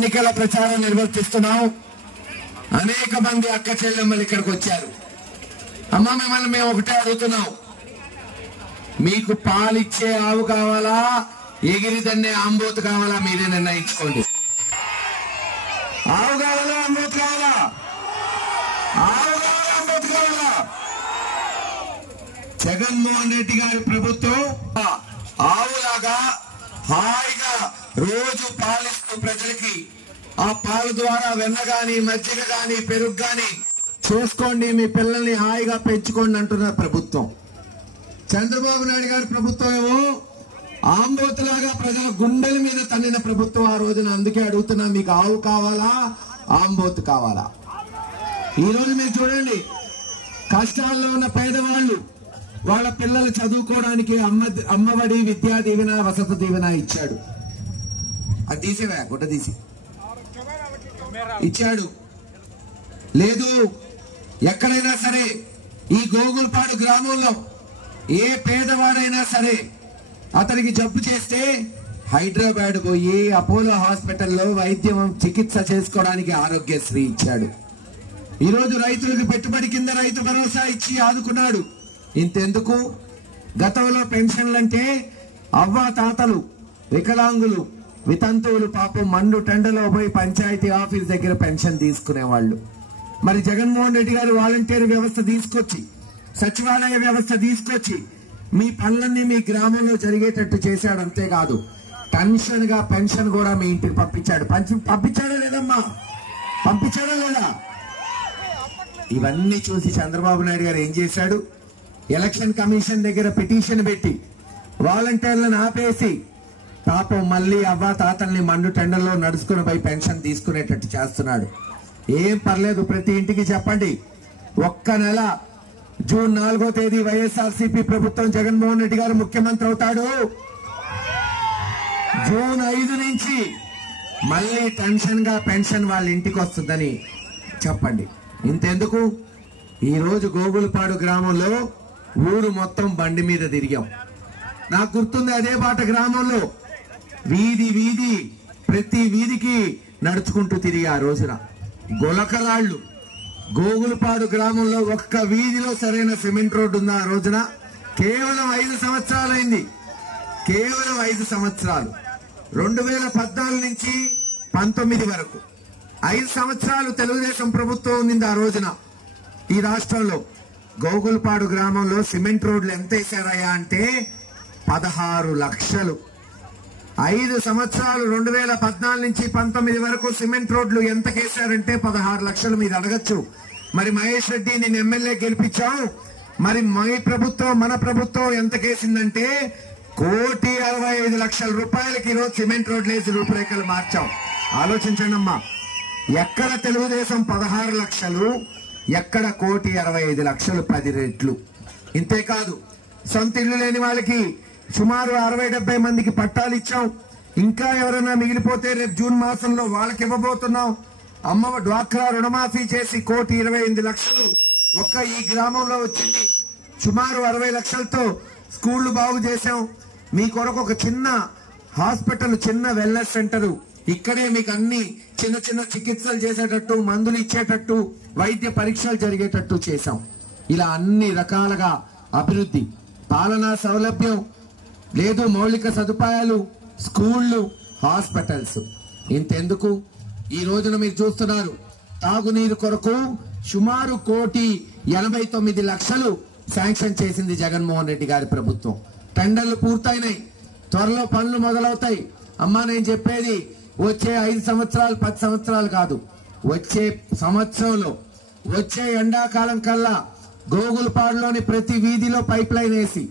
ఎన్నికల ప్రచారం నిర్వర్తిస్తున్నాం. అనేక మంది అక్క చెల్లెమ్మలు ఇక్కడికి వచ్చారు. అమ్మ, మిమ్మల్ని మేము ఒకటే అడుగుతున్నాం, మీకు పాలిచ్చే ఆవు కావాలా, ఎగిరిదన్నే ఆంబోతు కావాలా? మీరే నిర్ణయించుకోండి. ఆవు కావాలా, ఆంబోతు కావాలా? ఆవు కావాలా, ఆంబోతు కావాలా? జగన్మోహన్ రెడ్డి గారి ప్రభుత్వం ఆవులాగా హాయిగా రోజు పాలిస్తూ ప్రజలకి ఆ పాల ద్వారా వెన్న గాని, మజ్జిగ గాని, పెరుగు గాని చూసుకోండి, మీ పిల్లల్ని హాయిగా పెంచుకోండి అంటున్న ప్రభుత్వం. చంద్రబాబు నాయుడు గారి ప్రభుత్వం ఏమో ఆంబోతులాగా ప్రజల గుండెల మీద తన్నిన ప్రభుత్వం ఆ రోజున. అందుకే అడుగుతున్నా, మీకు ఆవు కావాలా, ఆంబోతు కావాలా? ఈ రోజు మీరు చూడండి, కష్టాల్లో ఉన్న పేదవాళ్ళు వాళ్ళ పిల్లలు చదువుకోవడానికి అమ్మఒడి, విద్యా దీవెన, వసతి దీవెన ఇచ్చాడు. అది తీసేవా, గుడ్డ తీసి ఇచ్చాడు. లేదు, ఎక్కడైనా సరే ఈ గోగులపాడు గ్రామంలో ఏ పేదవాడైనా సరే అతనికి జబ్బు చేస్తే హైదరాబాద్ పోయి అపోలో హాస్పిటల్లో వైద్యం చికిత్స చేసుకోవడానికి ఆరోగ్యశ్రీ ఇచ్చాడు. ఈరోజు రైతులకు పెట్టుబడి కింద రైతు భరోసా ఇచ్చి ఆదుకున్నాడు. ఇంతెందుకు, గతంలో పెన్షన్లంటే అవ్వ తాతలు, వికలాంగులు, వితంతువులు పాపం మండు టెండలో పోయి పంచాయతీ ఆఫీస్ దగ్గర పెన్షన్ తీసుకునేవాళ్ళు. మరి జగన్మోహన్ రెడ్డి గారు వాలంటీర్ వ్యవస్థ తీసుకొచ్చి, సచివాలయ వ్యవస్థ తీసుకొచ్చి మీ పనులన్నీ మీ గ్రామంలో జరిగేటట్టు చేశాడు. అంతేకాదు, టెన్షన్ గా పెన్షన్ కూడా మీ ఇంటికి పంపించాడు. పంపించాడా లేదమ్మా? పంపించాడా లేదా? ఇవన్నీ చూసి చంద్రబాబు నాయుడు గారు ఏం చేశాడు? ఎలక్షన్ కమిషన్ దగ్గర పిటిషన్ పెట్టి వాలంటీర్లను ఆపేసి పాపం మళ్ళీ అవ్వ తాతల్ని మండు టెండర్లో నడుచుకుని పోయి పెన్షన్ తీసుకునేటట్టు చేస్తున్నాడు. ఏం పర్లేదు, ప్రతి ఇంటికి చెప్పండి. ఒక్క నెల జూన్ 4వ తేదీ వైఎస్ఆర్సీపీ ప్రభుత్వం, జగన్మోహన్ రెడ్డి గారు ముఖ్యమంత్రి అవుతాడు. జూన్ 5 నుంచి మళ్ళీ టెన్షన్ గా పెన్షన్ వాళ్ళ ఇంటికి వస్తుందని చెప్పండి. ఇంతెందుకు, ఈ రోజు గోగులపాడు గ్రామంలో ఊరు మొత్తం బండి మీద తిరిగాం. నాకు గుర్తుంది, అదే బాట గ్రామంలో వీధి వీధి ప్రతి వీధికి నడుచుకుంటూ తిరిగి ఆ రోజున గొలకరాళ్ళు. గోగులపాడు గ్రామంలో ఒక్క వీధిలో సరైన సిమెంట్ రోడ్డు ఉందా ఆ రోజున? కేవలం 5 సంవత్సరాలైంది. కేవలం 5 సంవత్సరాలు, 2014 నుంచి 19 వరకు 5 సంవత్సరాలు తెలుగుదేశం ప్రభుత్వం ఉంది ఆ రోజున. ఈ రాష్ట్రంలో గోగులపాడు గ్రామంలో సిమెంట్ రోడ్లు ఎంత వేశారయ్యా అంటే 16 లక్షలు. 5 సంవత్సరాలు 2014 నుంచి 19 వరకు సిమెంట్ రోడ్లు ఎంత కేసారంటే 16 లక్షలు. మీరు అడగచ్చు, మరి మహేష్ రెడ్డి నేను ఎమ్మెల్యే గెలిపించావు, మరి మన ప్రభుత్వం ఎంత కేసిందంటే 1,65,00,000 రూపాయలకి ఈరోజు సిమెంట్ రోడ్లు వేసి రూపురేఖలు మార్చాం. ఆలోచించండి అమ్మా, ఎక్కడ తెలుగుదేశం 16 లక్షలు, ఎక్కడ 1,65,00,000, 10 రెట్లు. ఇంతేకాదు, సొంత ఇల్లు లేని వాళ్ళకి సుమారు 60-70 మందికి పట్టాలు ఇచ్చాం. ఇంకా ఎవరైనా మిగిలిపోతే రేపు జూన్ మాసంలో వాళ్ళకి ఇవ్వబోతున్నాం. అమ్మ డ్వాక్రా రుణమాఫీ చేసి 1,28,00,000 ఒక్క ఈ గ్రామంలో వచ్చింది. సుమారు 60 లక్షలతో స్కూళ్లు బాగు చేశాం. మీ కొరకు ఒక చిన్న హాస్పిటల్, చిన్న వెల్నెస్ సెంటర్, ఇక్కడే మీకు అన్ని చిన్న చిన్న చికిత్సలు చేసేటట్టు, మందులు ఇచ్చేటట్టు, వైద్య పరీక్షలు జరిగేటట్టు చేశాం. ఇలా అన్ని రకాలుగా అభివృద్ధి, పాలనా సౌలభ్యం లేదు, మౌలిక సదుపాయాలు, స్కూళ్లు, హాస్పిటల్స్. ఇంతెందుకు, ఈ రోజున మీరు చూస్తున్నారు, తాగునీరు కొరకు సుమారు 1,89,00,000 శాంక్షన్ చేసింది జగన్మోహన్ రెడ్డి గారి ప్రభుత్వం. టెండర్లు పూర్తయినాయి, త్వరలో పనులు మొదలవుతాయి. అమ్మా, నేను చెప్పేది వచ్చే 5 సంవత్సరాలు 10 సంవత్సరాలు కాదు, వచ్చే సంవత్సరంలో, వచ్చే ఎండాకాలం కల్లా గోగులపాడులోని ప్రతి వీధిలో పైప్ లైన్ వేసి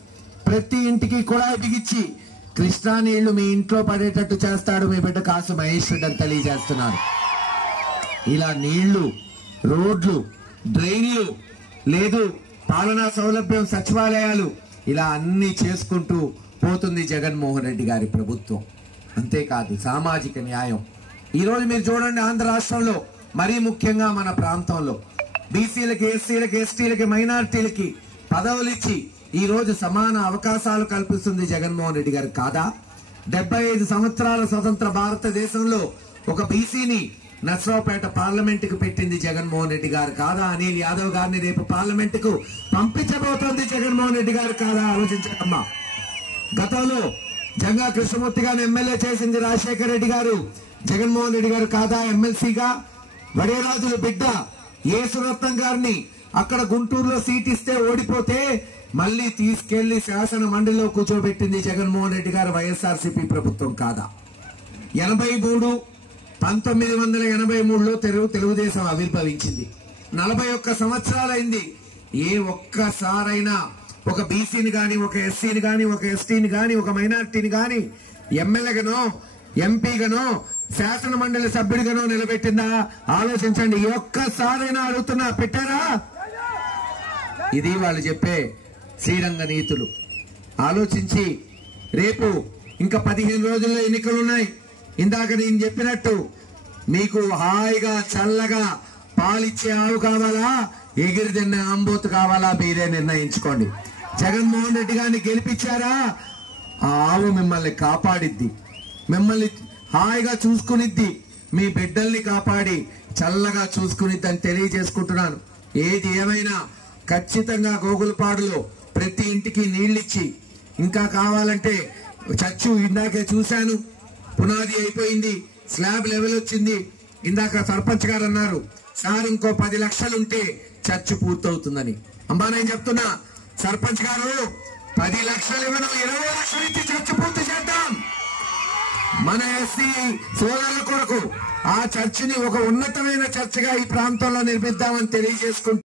ప్రతి ఇంటికి కుళాయి బిగించి కృష్ణా నీళ్లు మీ ఇంట్లో పడేటట్టు చేస్తాడు మీ బిడ్డ కాసు మహేష్ రెడ్డి అని తెలియజేస్తున్నాను. ఇలా నీళ్లు, రోడ్లు, డ్రైన్లు, లేదు పాలనా సౌలభ్యం, సచివాలయాలు, ఇలా అన్ని చేసుకుంటూ పోతుంది జగన్మోహన్ రెడ్డి గారి ప్రభుత్వం. అంతేకాదు, సామాజిక న్యాయం. ఈ రోజు మీరు చూడండి, ఆంధ్ర రాష్ట్రంలో మరీ ముఖ్యంగా మన ప్రాంతంలో బీసీలకి, ఎస్సీలకి, ఎస్టీలకి, మైనారిటీలకి పదవులు ఇచ్చి ఈ రోజు సమాన అవకాశాలు కల్పిస్తుంది జగన్మోహన్ రెడ్డి గారు కాదా? 75 సంవత్సరాల స్వతంత్ర భారతదేశంలో ఒక బీసీని నర్సరావుపేట పార్లమెంట్ కు పెట్టింది జగన్మోహన్ రెడ్డి గారు కాదా? అనిల్ యాదవ్ గారిని రేపు పార్లమెంట్ కు పంపించబోతోంది జగన్మోహన్ రెడ్డి గారు కాదా? ఆలోచించమ్మా. గతంలో జంగా కృష్ణమూర్తి గారిని ఎమ్మెల్యే చేసింది రాజశేఖర రెడ్డి గారు, జగన్మోహన్ రెడ్డి గారు కాదా ఎమ్మెల్సీగా? వడేరాజుల బిడ్డ యేసురత్నం గారిని అక్కడ గుంటూరులో సీట్ ఇస్తే ఓడిపోతే మళ్ళీ తీసుకెళ్లి శాసన మండలిలో కూర్చోబెట్టింది జగన్మోహన్ రెడ్డి గారు వైఎస్ఆర్సీపీ ప్రభుత్వం కాదా? 1983లో తెలుగుదేశం ఆవిర్భవించింది. 41 సంవత్సరాలైంది. ఏ ఒక్కసారైనా ఒక బీసీని గాని, ఒక ఎస్సీని గాని, ఒక ఎస్టీని గాని, ఒక మైనార్టీని గాని ఎమ్మెల్యేగానో ఎంపీగానో శాసన మండలి సభ్యుడిగానో నిలబెట్టిందా? ఆలోచించండి. ఒక్కసారైనా అడుగుతున్నా, పెట్టారా? ఇది వాళ్ళు చెప్పే శ్రీరంగ నీతులు. ఆలోచించి రేపు ఇంకా 15 రోజుల్లో ఎన్నికలున్నాయి. ఇందాక నేను చెప్పినట్టు మీకు హాయిగా చల్లగా పాలిచ్చే ఆవు కావాలా, ఎగిరి తిన్న ఆంబోతు కావాలా? మీరే నిర్ణయించుకోండి. జగన్మోహన్ రెడ్డి గారిని గెలిపించారా? ఆ ఆవు మిమ్మల్ని కాపాడిద్ది, మిమ్మల్ని హాయిగా చూసుకునిద్ది, మీ బిడ్డల్ని కాపాడి చల్లగా చూసుకునిద్ది అని తెలియజేసుకుంటున్నాను. ఏది ఏమైనా ఖచ్చితంగా గోగులపాడులో ప్రతి ఇంటికి నీళ్ళిచ్చి, ఇంకా కావాలంటే చచ్చు ఇందాకే చూశాను, పునాది అయిపోయింది, స్లాబ్ లెవెల్ వచ్చింది. ఇందాక సర్పంచ్ గారు అన్నారు, సార్ ఇంకో 10 లక్షలుంటే చర్చ్ పూర్తవుతుందని. అమ్మా నేను చెప్తున్నా, సర్పంచ్ గారు 10 లక్షలు ఇవ్వడం, 20 లక్షలు ఇచ్చి చర్చ్ పూర్తి చేద్దాం. మన ఎస్సీ సోదరుల కొరకు ఆ చర్చిని ఒక ఉన్నతమైన చర్చిగా ఈ ప్రాంతంలో నిర్మిద్దామని తెలియజేసుకుంటూ